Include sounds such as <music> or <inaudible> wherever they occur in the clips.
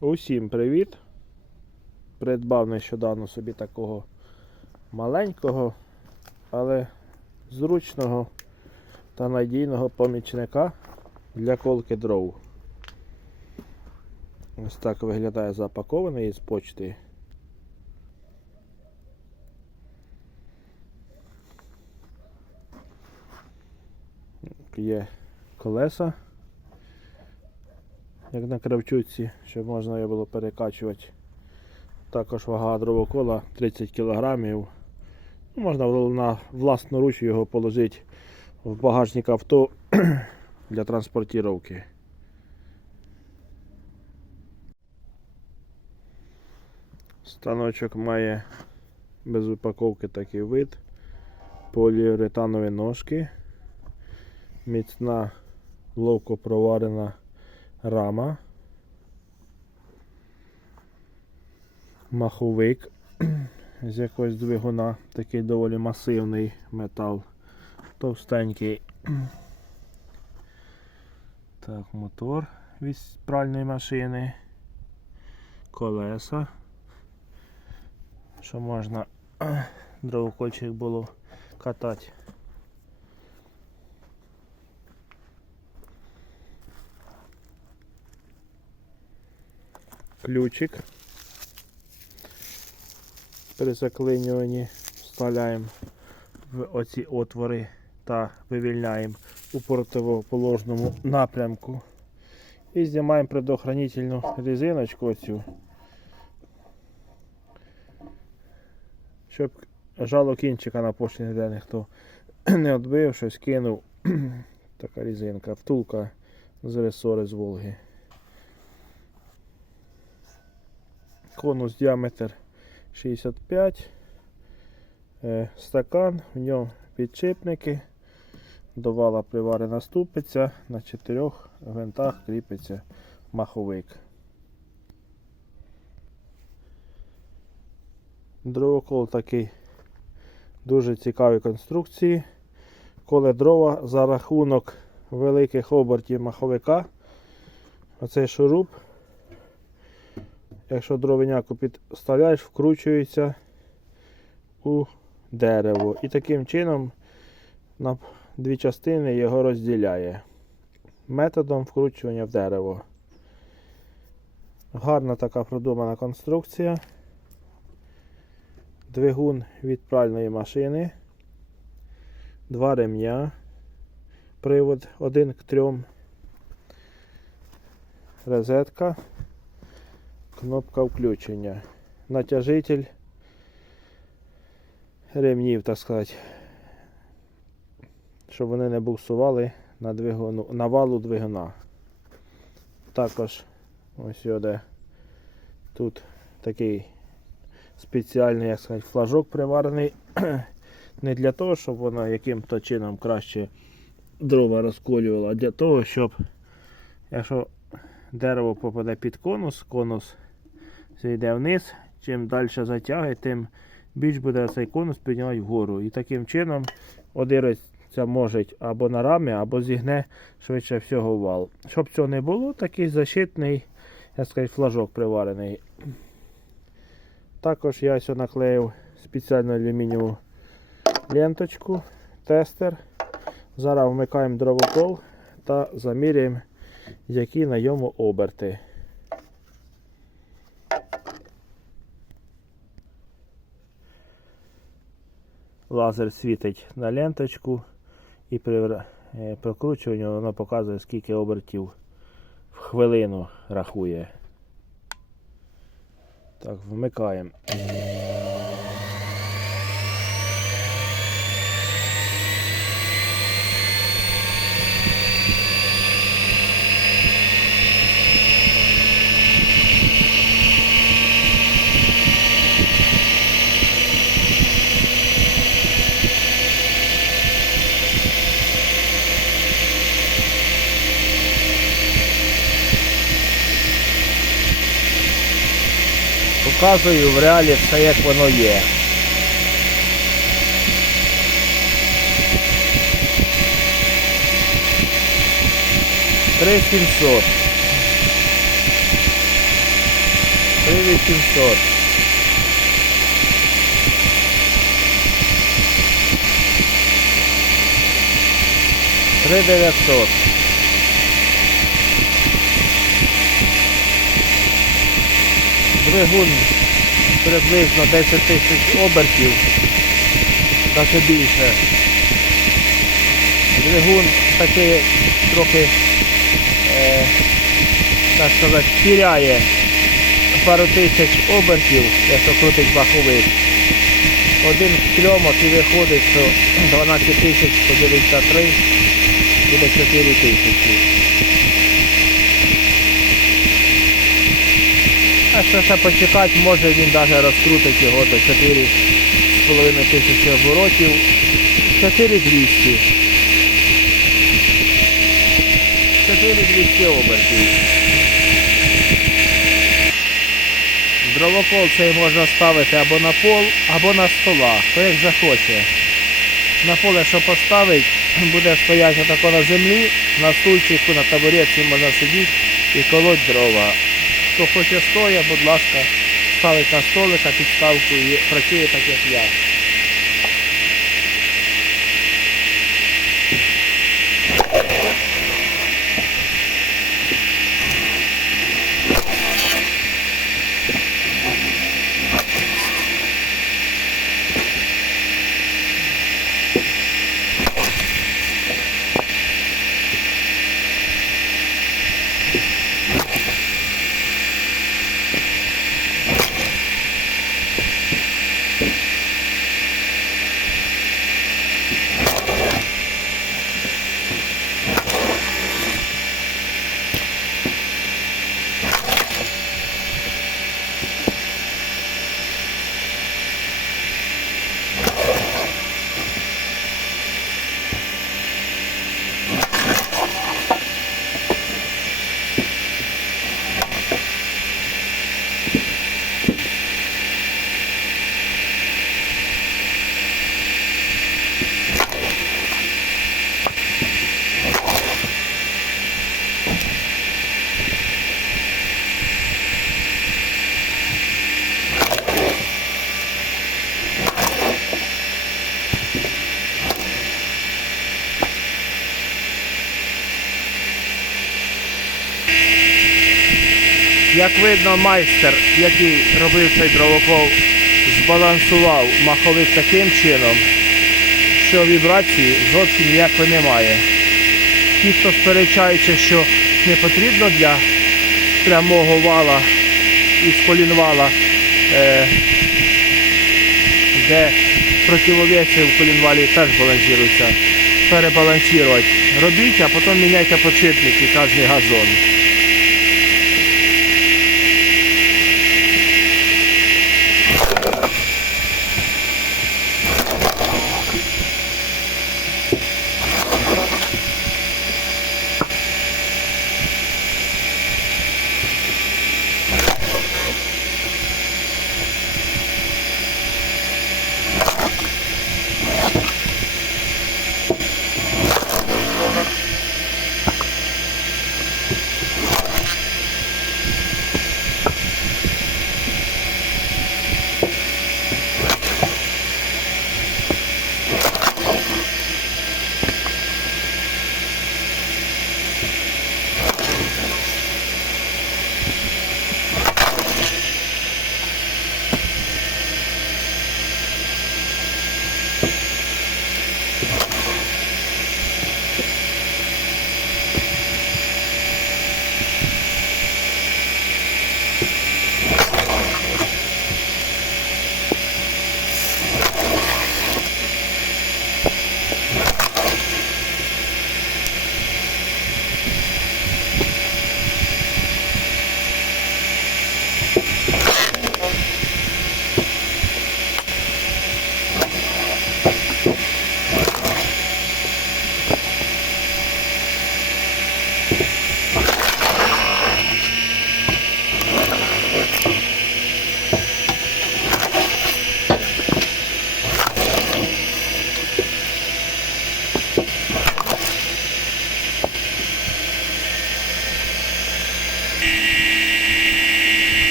Усім привіт! Придбав нещодавно собі такого маленького, але зручного та надійного помічника для колки дров. Ось так виглядає запакований із почти. Є колеса як на кравчуці, щоб можна було перекачувати. Також вага дровокола 30 кг. Можна на власноруч його положити в багажник авто <clears throat> для транспортировки. Станочок має без упаковки такий вид, поліуретанові ножки, міцна ловко проварена рама, маховик з якогось двигуна, такий доволі масивний метал, товстенький. Так, мотор від пральної машини, колеса, що можна дровокольчик було катати. Ключик. При заклинюванні вставляємо в оці отвори та вивільняємо у противоположному напрямку. І знімаємо предохранительну резиночку оцю, щоб жало кінчика на пошлі ніде ніхто <clears throat> не відбив, щось кинув. <clears throat> Така резинка, втулка з ресори з Волги. Конус діаметр 65, е, стакан, в ньому підшипники, до вала приварена ступиця, на чотирьох гвинтах кріпиться маховик. Дровокол такий дуже цікаві конструкції. Коле дрова за рахунок великих обертів маховика. Оцей шуруп якщо дровиняку підставляєш, вкручується у дерево. І таким чином на дві частини його розділяє методом вкручування в дерево. Гарна така продумана конструкція. Двигун від пральної машини, два ремня, привод один к трьом, розетка кнопка включення. Натяжитель ремнів, так сказати, щоб вони не буксували на двигуну, на валу двигуна. Також ось сюди тут такий спеціальний як сказати, флажок приварений. <clears throat> Не для того, щоб воно яким-то чином краще дрова розколювало, а для того, щоб якщо дерево попаде під конус, конус зайде вниз. Чим далі затягує, тим більш буде цей конус піднімати вгору. І таким чином одириться може або на рамі, або зігне швидше всього вал. Щоб цього не було, такий защитний я скажу, флажок приварений. Також я ось наклеїв спеціальну алюмінієву ленточку, тестер. Зараз вмикаємо дровокол та заміряємо, які на йому оберти. Лазер світить на ленточку і при е, прокручуванні воно показує, скільки обертів в хвилину рахує. Так, вмикаємо. Показую в реалі все як воно є. Три сімсот. 3800. Три дев'ятсот. Двигун приблизно 10 тисяч обертів, навіть більше. Двигун такий трохи, е, так сказати, тіряє пару тисяч обертів, якщо крутить баховик. Один кльомок і виходить, що 12 тисяч поділити на 3 буде 4 тисячі. А ще почекати, може він навіть розкрутить його до 4,5 тисячі оборотів. 4200. 4200 обертів. Дровокол цей можна ставити або на пол, або на стола, хто як захоче. На поле, що поставить, <clears throat> буде стояти отако на землі, на стульчику, на табуретці можна сидіти і колоть дрова. Хто хоче стоя, будь ласка, ставить на столика підставку і працює так, як я. Як видно, майстер, який робив цей дровокол, збалансував маховик таким чином, що вібрації зовсім ніякої немає. Ті, хто сперечається, що не потрібно для прямого вала із колінвала, е, де противовеси в колінвалі теж балансуються, перебалансувати. Робіть, а потім міняйте подшипники кожний газон.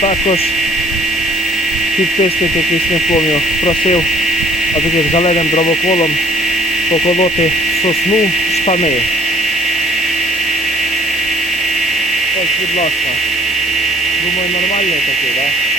Також підписник якийсь не пам'ятаю, просив таким зеленим дровоколом поколоти сосну штани. Ось, будь ласка. Думаю, нормальний такий, так? Да?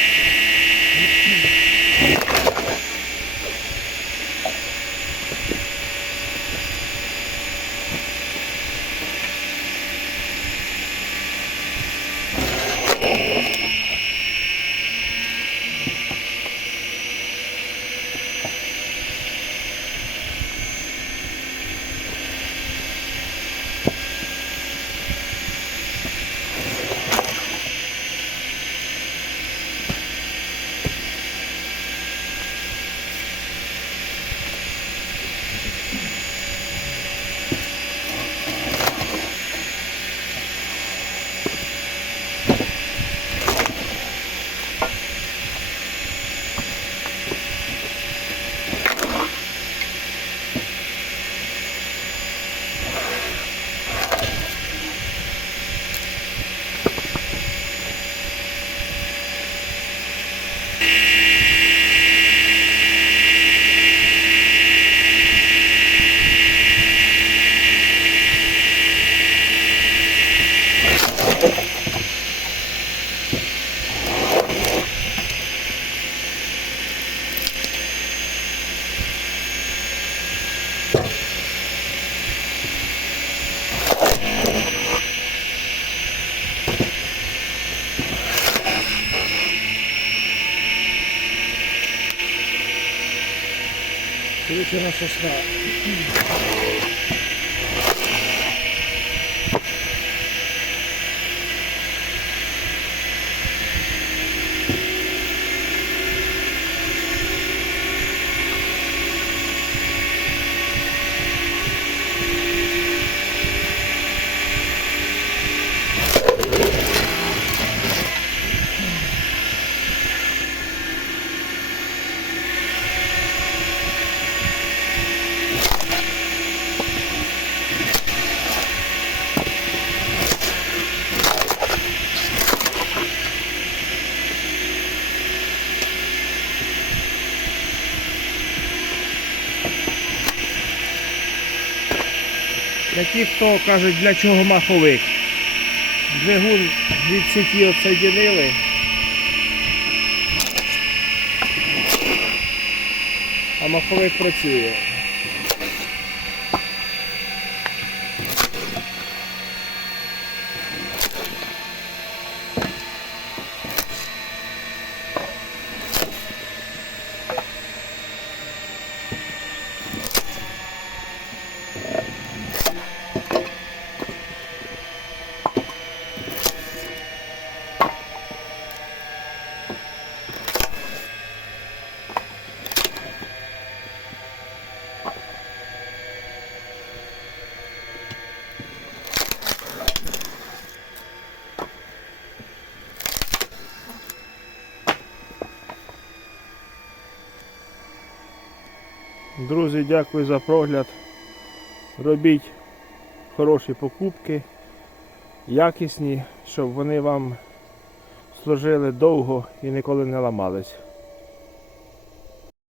Bye. <laughs> Кручена сосна. Для тих, хто каже, для чого маховик. Двигун від сіті відсоединили. А маховик працює. Друзі, дякую за прогляд. Робіть хороші покупки, якісні, щоб вони вам служили довго і ніколи не ламались.